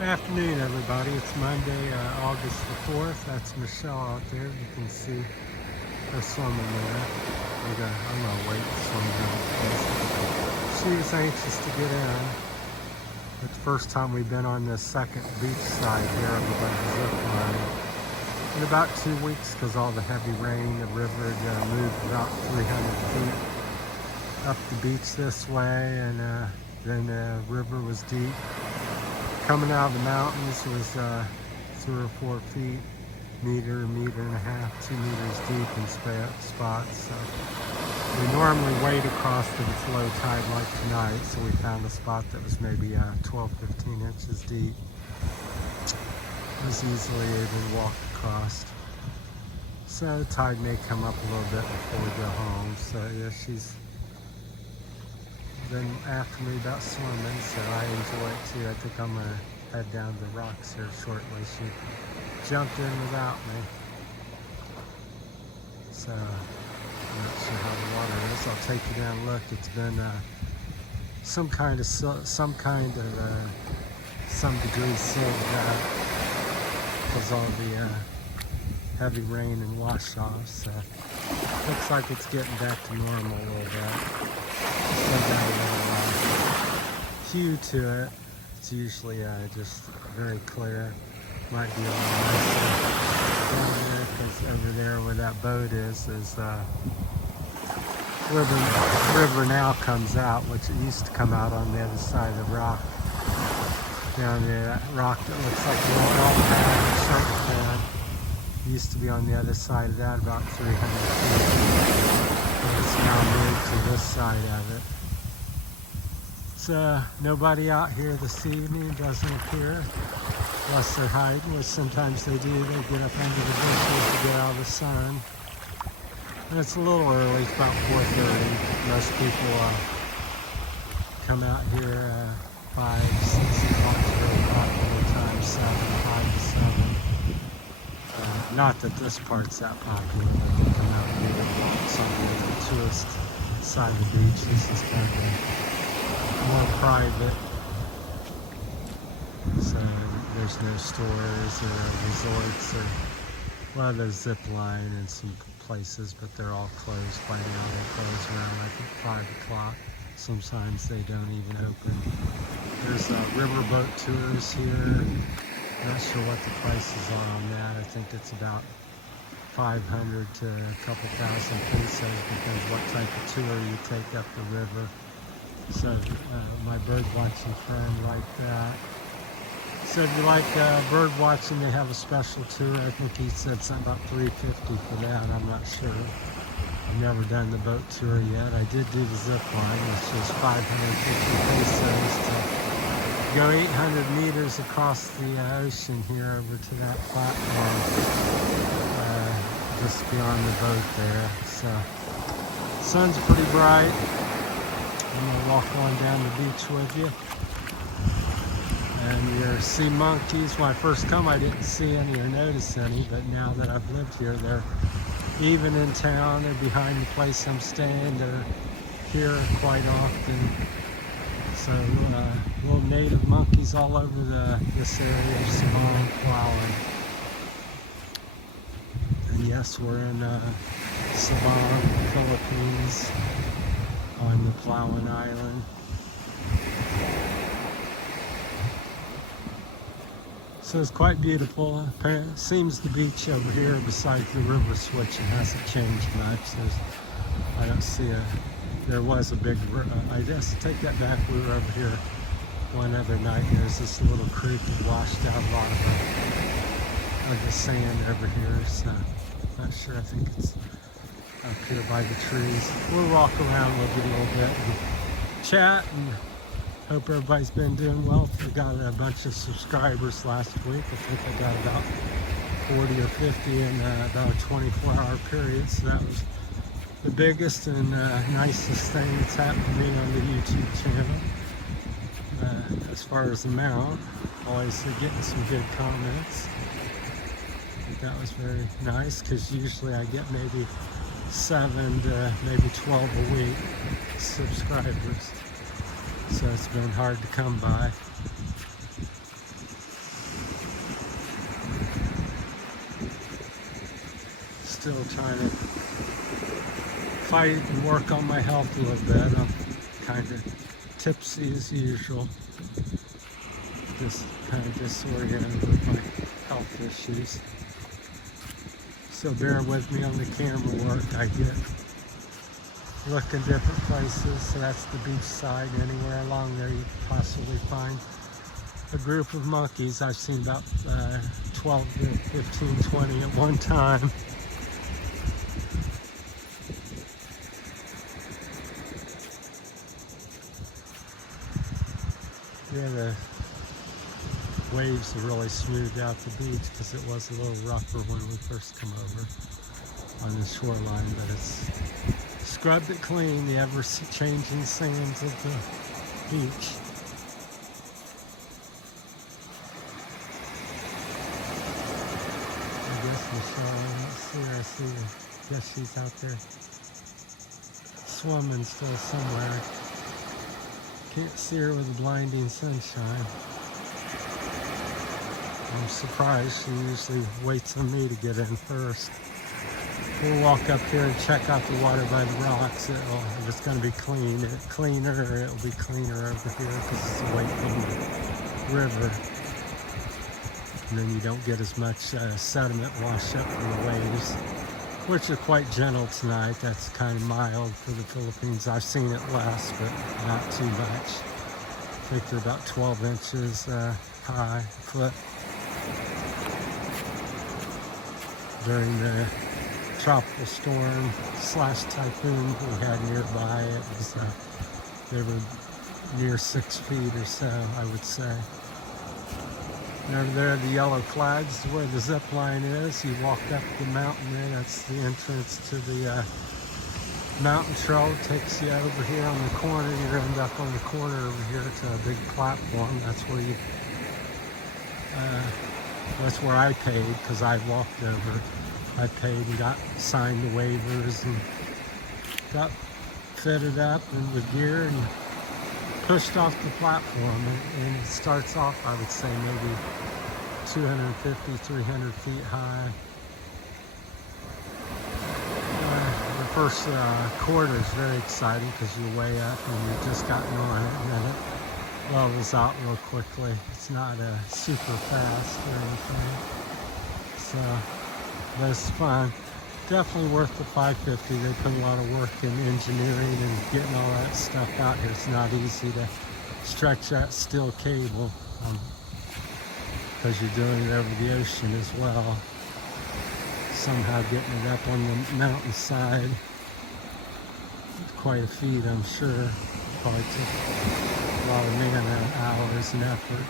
Afternoon, everybody. It's Monday, August the 4th. That's Michelle out there. You can see her swimming there. I'm gonna wait to swim down. She was anxious to get in. It's the first time we've been on this second beach side here over the zip line in about 2 weeks because all the heavy rain. The river had moved about 300 feet up the beach this way, and then the river was deep. Coming out of the mountains was 3 or 4 feet, meter and a half, 2 meters deep in spots. So we normally wade across to the flow tide like tonight, so we found a spot that was maybe 12, 15 inches deep. It was easily able to walk across. So the tide may come up a little bit before we go home. So yeah, she's been after me about swimming, so I enjoy it too. I think I'm gonna head down to the rocks here shortly. She jumped in without me, so I'm not sure how the water is. I'll take you down and look. It's been some degree silt because all the heavy rain and wash off. So looks like it's getting back to normal a little bit. Still got a little hue to it. It's usually just very clear. Might be a little nicer down there because over there where that boat is river now comes out, which it used to come out on the other side of the rock. Down there, that rock that looks like a little elk pad or shark pad used to be on the other side of that, about 300 feet. It's now moved to this side of it. So nobody out here this evening, doesn't appear, unless they're hiding, which sometimes they do. They get up under the bushes to get out of the sun. And it's a little early, it's about 4:30. Most people come out here 5, 6 o'clock, very popular time, 5 to 7. Not that this part's that popular, but they come out here and walk on the tourist side of the beach. This is kind of more private. So there's no stores or resorts or, well, there's zip line and some places, but they're all closed by now. They close around, I think, 5 o'clock. Sometimes they don't even open. There's riverboat tours here. Not sure what the prices are on that. I think it's about 500 to a couple thousand pesos, depends what type of tour you take up the river. So my bird watching friend liked that. So if you like bird watching, they have a special tour. I think he said something about $350 for that. I'm not sure. I've never done the boat tour yet. I did do the zip line, which was 550 pesos to go 800 meters across the ocean here over to that platform, just beyond the boat there. So sun's pretty bright. I'm gonna walk on down the beach with you. And you'll see monkeys. When I first come, I didn't see any or notice any, but now that I've lived here, they're even in town. They're behind the place I'm staying. They're here quite often. So little native monkeys all over this area of Sabang, Palawan. And yes, we're in Sabang, Philippines, on the Palawan Island. So it's quite beautiful. Seems the beach over here, besides the river switch, it hasn't changed much. I don't see there was a big, I guess, take that back, we were over here one other night. There's this little creek that washed out a lot of the sand over here. So not sure, I think it's up here by the trees. We'll walk around a little bit and chat, and hope everybody's been doing well. We got a bunch of subscribers last week. I think I got about 40 or 50 in about a 24-hour period. So that was the biggest and nicest thing that's happened to me on the YouTube channel. As far as the amount, always getting some good comments. I think that was very nice, because usually I get maybe 7 to maybe 12 a week subscribers. So it's been hard to come by. still trying to fight and work on my health a little bit. I'm kind of tipsy as usual. Just kind of disoriented with my health issues. So bear with me on the camera work. I get looking different places. So that's the beach side. Anywhere along there you could possibly find a group of monkeys. I've seen about 12 to 15, 20 at one time. Yeah, the waves have really smoothed out the beach because it was a little rougher when we first come over on the shoreline, but it's scrubbed it clean, the ever-changing sands of the beach. I guess Michelle, let's see, I guess she's out there swimming still somewhere. Can't see her with the blinding sunshine. I'm surprised. She usually waits on me to get in first. We'll walk up here and check out the water by the rocks. If it's going to be cleaner, or it'll be cleaner over here because it's away from the river. And then you don't get as much sediment wash up from the waves, which are quite gentle tonight. That's kind of mild for the Philippines. I've seen it less, but not too much. I think they're about 12 inches high, foot. During the tropical storm / typhoon we had nearby, it was they were near 6 feet or so, I would say. And over there, the yellow flags, where the zip line is. You walk up the mountain there. That's the entrance to the mountain trail. It takes you over here on the corner. You end up on the corner over here to a big platform. That's where you. That's where I paid because I walked over. I paid and got signed the waivers and got fitted up and with gear and pushed off the platform. And it starts off, I would say, maybe 250, 300 feet high. The first quarter is very exciting because you're way up and you've just gotten on it, and then it levels out real quickly. It's not super fast or anything, so but it's fun. Definitely worth the $550. They put a lot of work in engineering and getting all that stuff out here. It's not easy to stretch that steel cable because you're doing it over the ocean as well. Somehow getting it up on the mountainside, quite a feat, I'm sure. Probably took a lot of man hours and effort.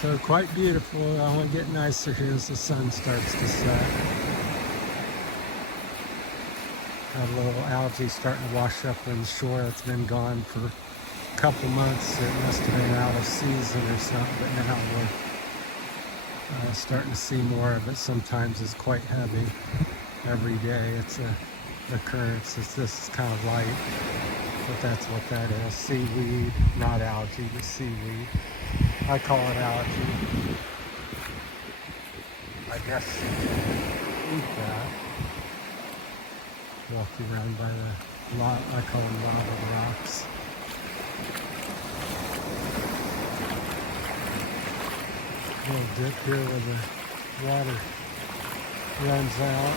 So quite beautiful. It only get nicer here as the sun starts to set. Got a little algae starting to wash up on the shore. It's been gone for a couple months. It must have been out of season or something, but now we're starting to see more of it. Sometimes it's quite heavy. Every day it's a occurrence. This is kind of light, but that's what that is. Seaweed, not algae, but seaweed. I call it algae. I guess you can eat that. Walking around by the I call them lava rocks. A little dip here where the water runs out.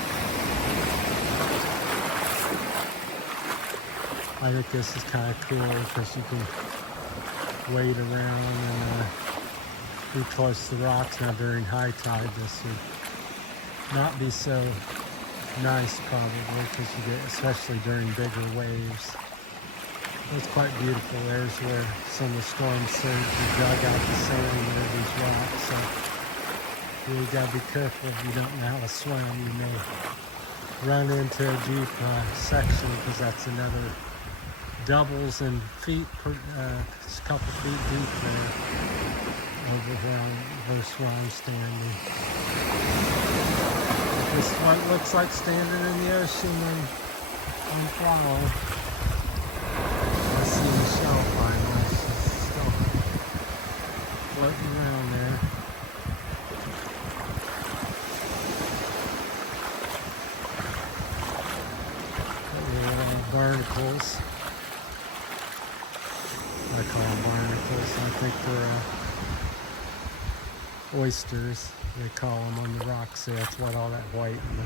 I think this is kind of cool because you can wade around and be close to the rocks. Now during high tide this would not be so nice probably because you get, especially during bigger waves. It's quite beautiful. There's where some of the storm surge dug out the sand near these rocks. So you really got to be careful if you don't know how to swim. You may run into a deep section because that's another doubles in feet, a couple feet deep there over where I'm standing. This is what it looks like standing in the ocean, and flower. I see Michelle finally. She's still floating around there. Barnacles. I call them barnacles. I think they're oysters. They call them on the rocks there. That's what all that white and the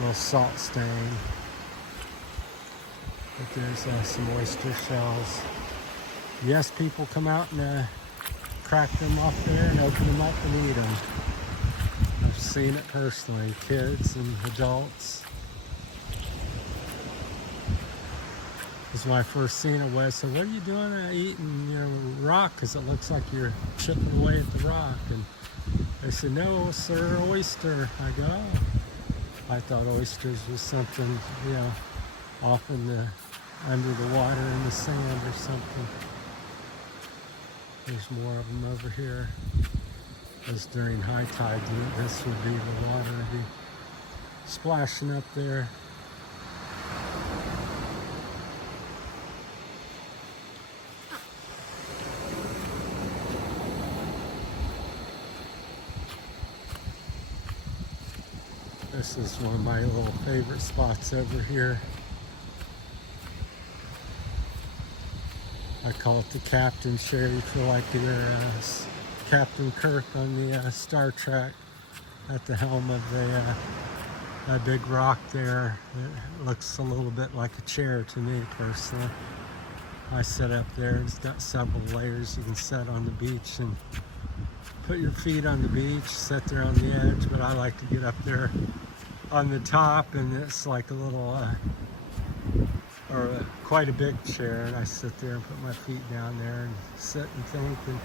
little salt stain. But there's some oyster shells. Yes, people come out and crack them off there and open them up and eat them. I've seen it personally, kids and adults. This is when I first seen it. Was so, what are you doing eating your rock? Because it looks like you're chipping away at the rock. And they said, no, sir, oyster. I go, oh. I thought oysters was something, you know, off in the under the water in the sand or something. There's more of them over here. This during high tide, this would be the water would be splashing up there. This is one of my little favorite spots over here. I call it the Captain Chair. You feel like you're Captain Kirk on the Star Trek at the helm of that big rock there. It looks a little bit like a chair to me personally. I sit up there. It's got several layers. You can sit on the beach and put your feet on the beach, sit there on the edge, but I like to get up there on the top, and it's like a little quite a big chair, and I sit there and put my feet down there and sit and think and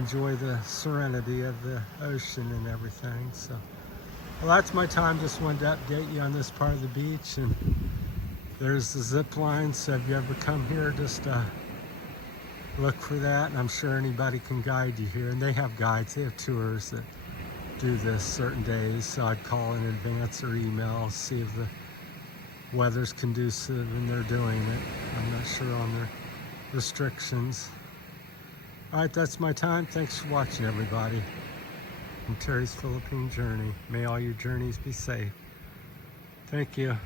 enjoy the serenity of the ocean and everything. So, well, that's my time. Just wanted to update you on this part of the beach, and there's the zip line. So if you ever come here, just look for that, and I'm sure anybody can guide you here. And they have guides, they have tours that do this certain days, so I'd call in advance or email, see if the weather's conducive and they're doing it. I'm not sure on their restrictions. All right, that's my time. Thanks for watching, everybody. From Terry's Philippine Journey. May all your journeys be safe. Thank you.